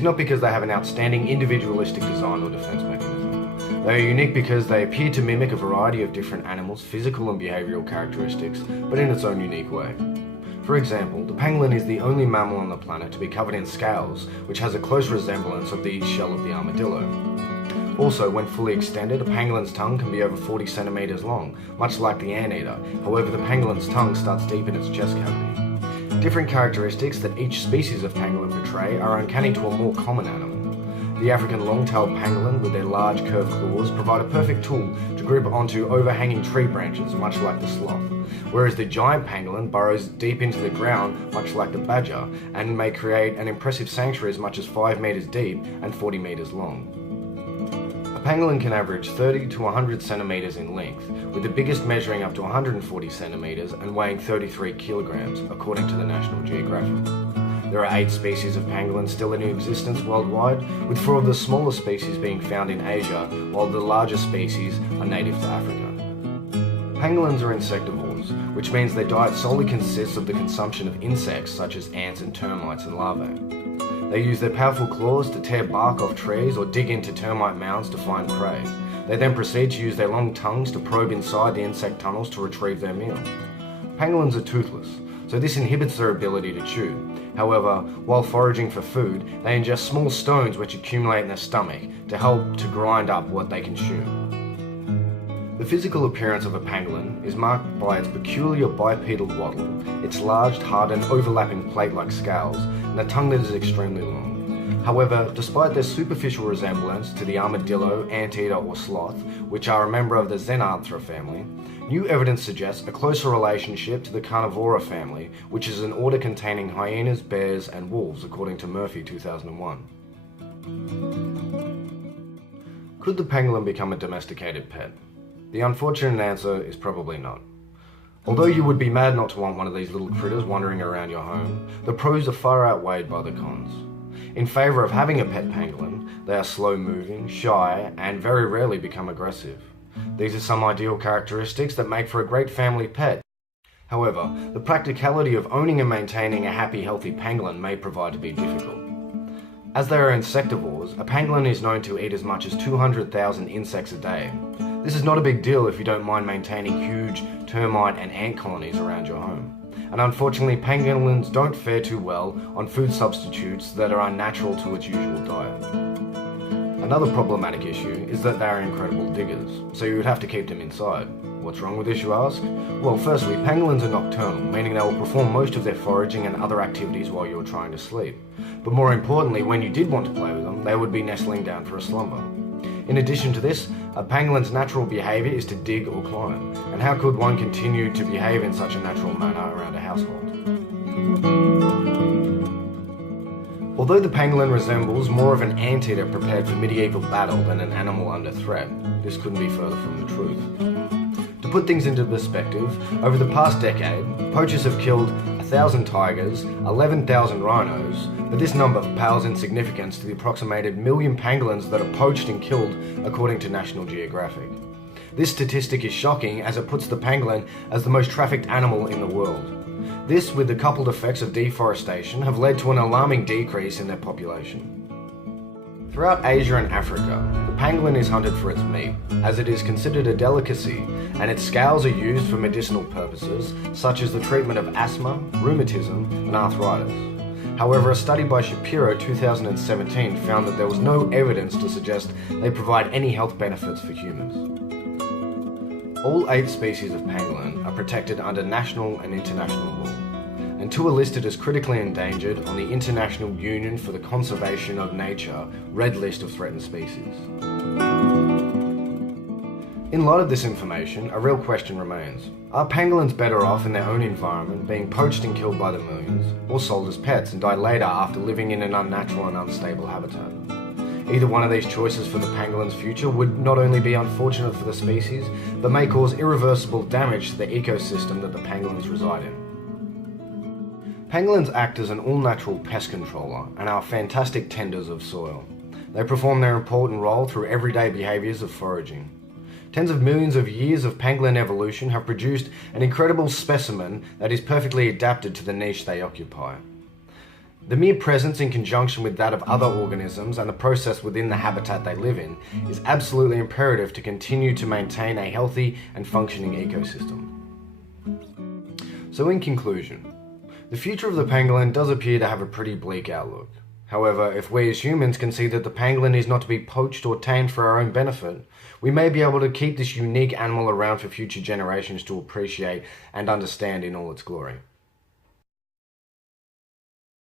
is not because they have an outstanding individualistic design or defense mechanism. They are unique because they appear to mimic a variety of different animals' physical and behavioral characteristics, but in its own unique way. For example, the pangolin is the only mammal on the planet to be covered in scales, which has a close resemblance of the shell of the armadillo. Also, when fully extended, a pangolin's tongue can be over 40 centimeters long, much like the anteater. However, the pangolin's tongue starts deep in its chest cavity. Different characteristics that each species of pangolin portray are uncanny to a more common animal. The African long-tailed pangolin with their large curved claws provide a perfect tool to grip onto overhanging tree branches, much like the sloth, whereas the giant pangolin burrows deep into the ground, much like the badger, and may create an impressive sanctuary as much as 5 meters deep and 40 meters long. A pangolin can average 30 to 100 centimeters in length, with the biggest measuring up to 140 centimeters and weighing 33 kilograms, according to the National Geographic. There are 8 species of pangolin still in existence worldwide, with 4 of the smaller species being found in Asia, while the larger species are native to Africa. Pangolins are insectivores, which means their diet solely consists of the consumption of insects such as ants and termites and larvae. They use their powerful claws to tear bark off trees or dig into termite mounds to find prey. They then proceed to use their long tongues to probe inside the insect tunnels to retrieve their meal. Pangolins are toothless, so this inhibits their ability to chew. However, while foraging for food, they ingest small stones which accumulate in their stomach to help to grind up what they consume. The physical appearance of a pangolin is marked by its peculiar bipedal waddle, its large, hardened, overlapping plate-like scales, and a tongue that is extremely long. However, despite their superficial resemblance to the armadillo, anteater, or sloth, which are a member of the Xenarthra family, new evidence suggests a closer relationship to the Carnivora family, which is an order containing hyenas, bears, and wolves, according to Murphy 2001. Could the pangolin become a domesticated pet? The unfortunate answer is probably not. Although you would be mad not to want one of these little critters wandering around your home, the pros are far outweighed by the cons. In favour of having a pet pangolin, they are slow-moving, shy, and very rarely become aggressive. These are some ideal characteristics that make for a great family pet. However, the practicality of owning and maintaining a happy, healthy pangolin may provide to be difficult. As they are insectivores, a pangolin is known to eat as much as 200,000 insects a day. This is not a big deal if you don't mind maintaining huge termite and ant colonies around your home. And unfortunately, pangolins don't fare too well on food substitutes that are unnatural to its usual diet. Another problematic issue is that they are incredible diggers, so you would have to keep them inside. What's wrong with this, you ask? Well, firstly, pangolins are nocturnal, meaning they will perform most of their foraging and other activities while you're trying to sleep. But more importantly, when you did want to play with them, they would be nestling down for a slumber. In addition to this, a pangolin's natural behaviour is to dig or climb, and how could one continue to behave in such a natural manner around a household? Although the pangolin resembles more of an anteater prepared for medieval battle than an animal under threat, this couldn't be further from the truth. To put things into perspective, over the past decade, poachers have killed 1,000 tigers, 11,000 rhinos, but this number pales in significance to the approximated million pangolins that are poached and killed according to National Geographic. This statistic is shocking as it puts the pangolin as the most trafficked animal in the world. This, with the coupled effects of deforestation, have led to an alarming decrease in their population. Throughout Asia and Africa, the pangolin is hunted for its meat, as it is considered a delicacy, and its scales are used for medicinal purposes, such as the treatment of asthma, rheumatism, and arthritis. However, a study by Shapiro 2017 found that there was no evidence to suggest they provide any health benefits for humans. All 8 species of pangolin are protected under national and international law, and 2 are listed as critically endangered on the International Union for the Conservation of Nature Red List of Threatened Species. In light of this information, a real question remains. Are pangolins better off in their own environment, being poached and killed by the millions, or sold as pets and die later after living in an unnatural and unstable habitat? Either one of these choices for the pangolin's future would not only be unfortunate for the species, but may cause irreversible damage to the ecosystem that the pangolins reside in. Pangolins act as an all-natural pest controller and are fantastic tenders of soil. They perform their important role through everyday behaviours of foraging. Tens of millions of years of pangolin evolution have produced an incredible specimen that is perfectly adapted to the niche they occupy. The mere presence in conjunction with that of other organisms and the process within the habitat they live in is absolutely imperative to continue to maintain a healthy and functioning ecosystem. So in conclusion, the future of the pangolin does appear to have a pretty bleak outlook. However, if we as humans can see that the pangolin is not to be poached or tamed for our own benefit, we may be able to keep this unique animal around for future generations to appreciate and understand in all its glory.